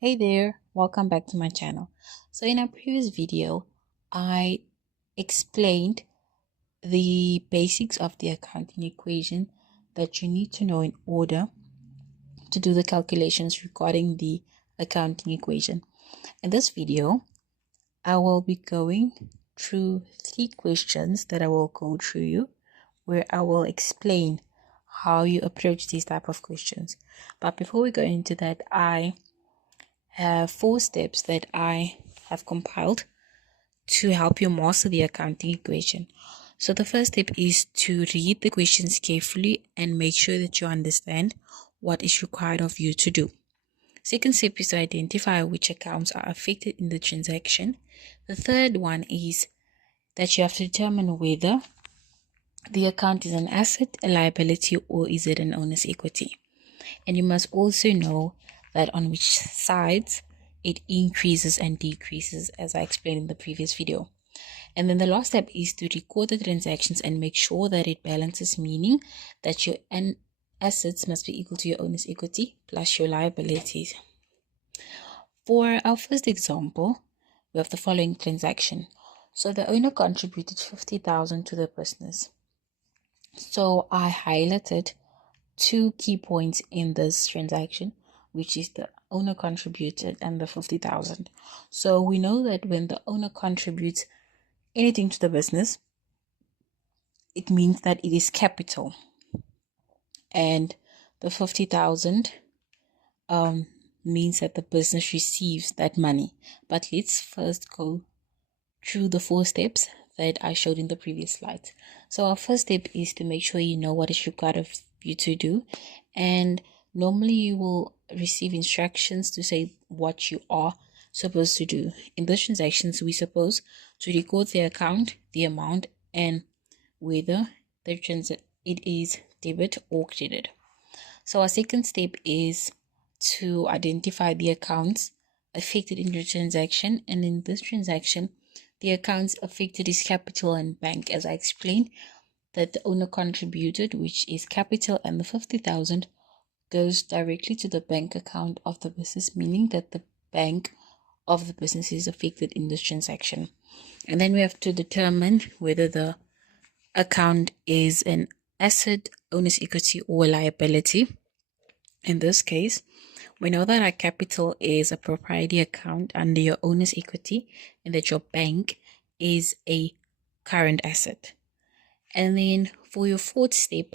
Hey there, welcome back to my channel. So in our previous video, I explained the basics of the accounting equation that you need to know in order to do the calculations regarding the accounting equation. In this video, I will be going through 3 questions that I will go through you, where I will explain how you approach these type of questions. But before we go into that, I have 4 steps that I have compiled to help you master the accounting equation. So the first step is to read the questions carefully and make sure that you understand what is required of you to do. Second step is to identify which accounts are affected in the transaction. The third one is that you have to determine whether the account is an asset, a liability, or is it an owner's equity. And you must also know that on which sides it increases and decreases, as I explained in the previous video. And then the last step is to record the transactions and make sure that it balances, meaning that your assets must be equal to your owner's equity plus your liabilities. For our first example, we have the following transaction. So the owner contributed 50,000 to the business. So I highlighted 2 key points in this transaction, which is the owner contributed and the 50,000. So we know that when the owner contributes anything to the business, it means that it is capital, and the 50,000 means that the business receives that money. But let's first go through the 4 steps that I showed in the previous slides. So our first step is to make sure you know what is required of you to do, and normally you will receive instructions to say what you are supposed to do. In those transactions, we're supposed to record the account, the amount, and whether it is debit or credit. So our second step is to identify the accounts affected in the transaction, and in this transaction the accounts affected is capital and bank, as I explained that the owner contributed, which is capital, and the 50,000 goes directly to the bank account of the business, meaning that the bank of the business is affected in this transaction. And then we have to determine whether the account is an asset, owner's equity, or liability. In this case, we know that our capital is a proprietary account under your owner's equity, and that your bank is a current asset. And then for your fourth step,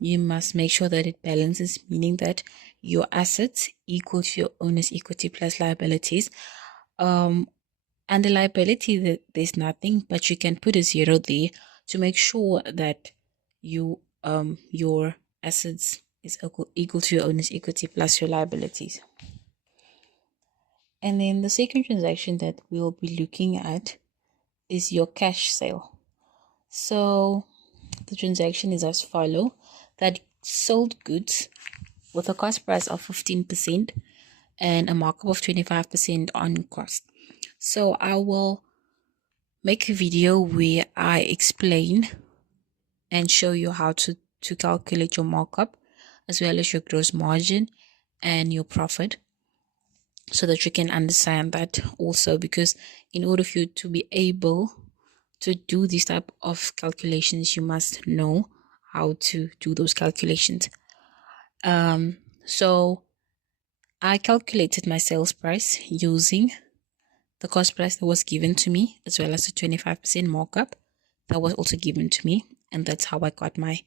you must make sure that it balances, meaning that your assets equal to your owner's equity plus liabilities. And the liability, that there's nothing, but you can put a 0 there to make sure that your assets is equal to your owner's equity plus your liabilities. And then the second transaction that we'll be looking at is your cash sale. So the transaction is as follow: that sold goods with a cost price of 15% and a markup of 25% on cost. So I will make a video where I explain and show you how to calculate your markup, as well as your gross margin and your profit, so that you can understand that also, because in order for you to be able to do this type of calculations, you must know how to do those calculations. So I calculated my sales price using the cost price that was given to me, as well as the 25% markup that was also given to me, and that's how I got my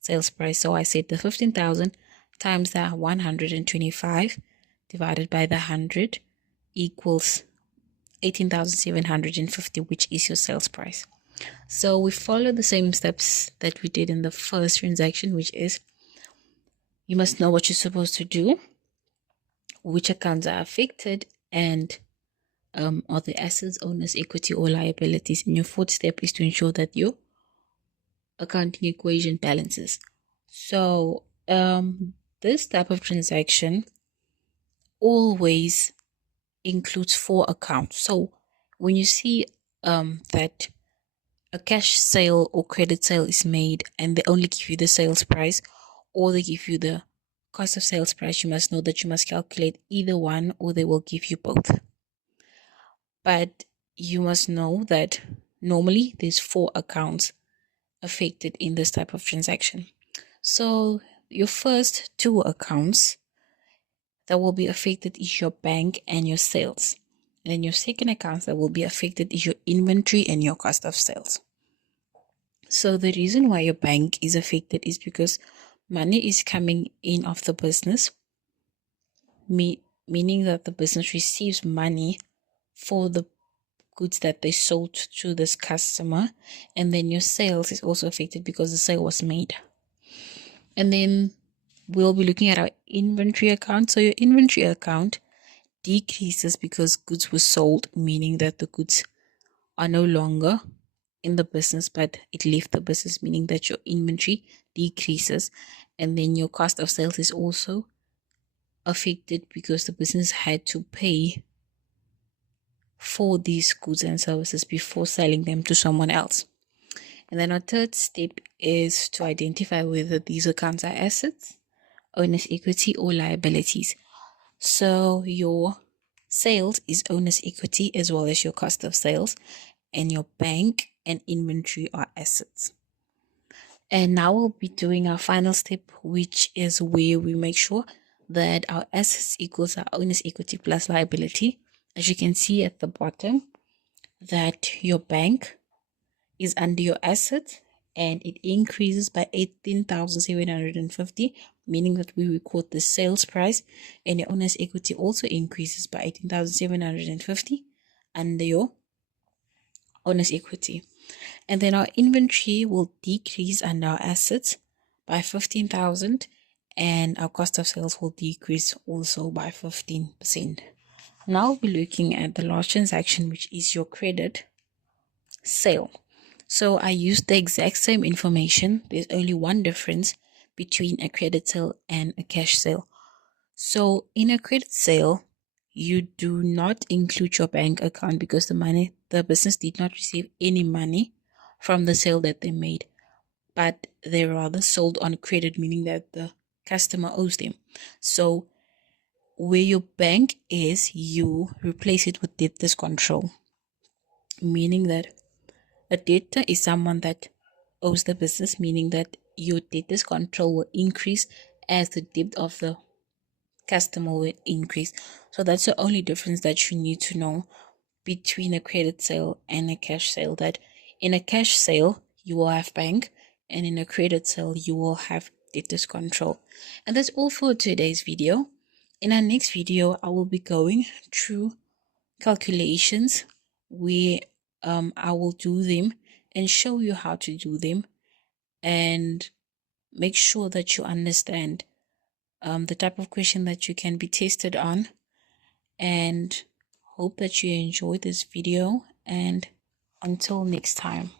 sales price. So I said the 15,000 times the 125 divided by the 100 equals 18,750, which is your sales price. So we follow the same steps that we did in the first transaction, which is you must know what you're supposed to do, which accounts are affected, and are the assets, owners, equity, or liabilities. And your fourth step is to ensure that your accounting equation balances. So this type of transaction always includes 4 accounts. So when you see that a cash sale or credit sale is made and they only give you the sales price, or they give you the cost of sales price, you must know that you must calculate either one or they will give you both. But you must know that normally there's 4 accounts affected in this type of transaction. So your first 2 accounts that will be affected is your bank and your sales. And then your second account that will be affected is your inventory and your cost of sales. So the reason why your bank is affected is because money is coming in of the business, meaning that the business receives money for the goods that they sold to this customer. And then your sales is also affected because the sale was made. And then we'll be looking at our inventory account. So your inventory account decreases because goods were sold, meaning that the goods are no longer in the business, but it left the business, meaning that your inventory decreases. And then your cost of sales is also affected because the business had to pay for these goods and services before selling them to someone else. And then our third step is to identify whether these accounts are assets, owner's equity, or liabilities. So your sales is owner's equity as well as your cost of sales, and your bank and inventory are assets. And now we'll be doing our final step, which is where we make sure that our assets equals our owner's equity plus liability. As you can see at the bottom, that your bank is under your asset and it increases by 18,750, meaning that we record the sales price, and your owner's equity also increases by 18,750 under your owner's equity. And then our inventory will decrease under our assets by 15,000, and our cost of sales will decrease also by 15%. Now we're looking at the last transaction, which is your credit sale. So I used the exact same information. There's only one difference between a credit sale and a cash sale. So in a credit sale, you do not include your bank account because the business did not receive any money from the sale that they made, but they rather sold on credit, meaning that the customer owes them. So where your bank is, you replace it with debtors control, meaning that a debtor is someone that owes the business, meaning that your debtors control will increase as the debt of the customer will increase. So that's the only difference that you need to know between a credit sale and a cash sale, that in a cash sale you will have bank, and in a credit sale you will have debtors control. And that's all for today's video. In our next video, I will be going through calculations where I will do them and show you how to do them, and make sure that you understand the type of question that you can be tested on. And hope that you enjoyed this video, and until next time.